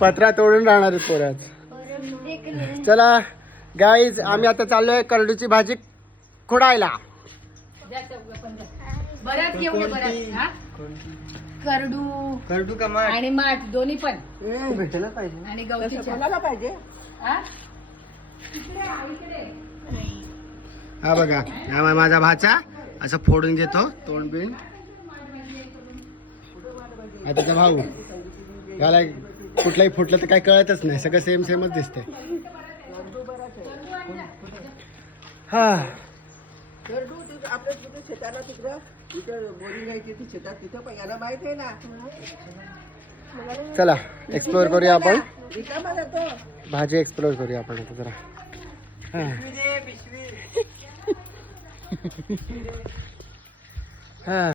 पत्रा तोडून राहणार आहेत पोरात. चला गाईज, आम्ही आता चाललोय करडूची भाजी खुडायला. बरंच येऊ बरं. करडू करडू का माठ आणि माठ दोन्ही पण भेटायला पाहिजे. आणि गवती पाहिजे. हा बघा, हा माझा भाचा असं फोडून घेतो तोंड बिन. आता त्याचा भाऊ याला कुठलाही फुटलं तर काही कळतच नाही, सगळं सेम सेमच दिसतंय. हा आपल्या तिथे शेताला तिकडं तिथं बोरिंग आहे तिथे शेतात तिथं पण याला माहित आहे ना. चला एक्सप्लोर करूया आपण, रिकामा जातो. भाजी एक्सप्लोर करूया आपण आता जरा. हा